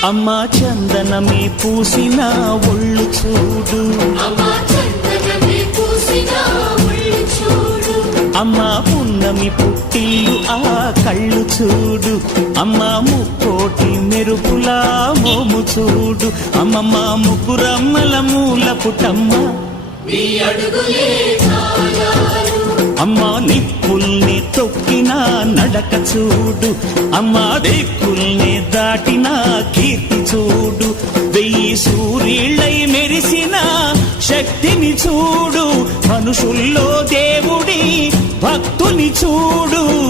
అమ్మా చందనమే పూసిన ఒళ్ళు చూడు, అమ్మా పున్నమి పుట్టిల్లు ఆ కళ్ళు చూడు, అమ్మా ముక్కోటి మెరుపులా మోము చూడు, అమ్మమ్మ ముగ్గురమ్మల మూల పుటమ్మ అమ్మా నిప్పుల్ని తొక్కిన నడక చూడు, అమ్మా దిక్కుల్ని దాటిన కీర్తి చూడు, 1000 సూర్యుళ్ళై మెరిసిన శక్తిని చూడు, మనుషుల్లో దేవుడి భక్తుని చూడు.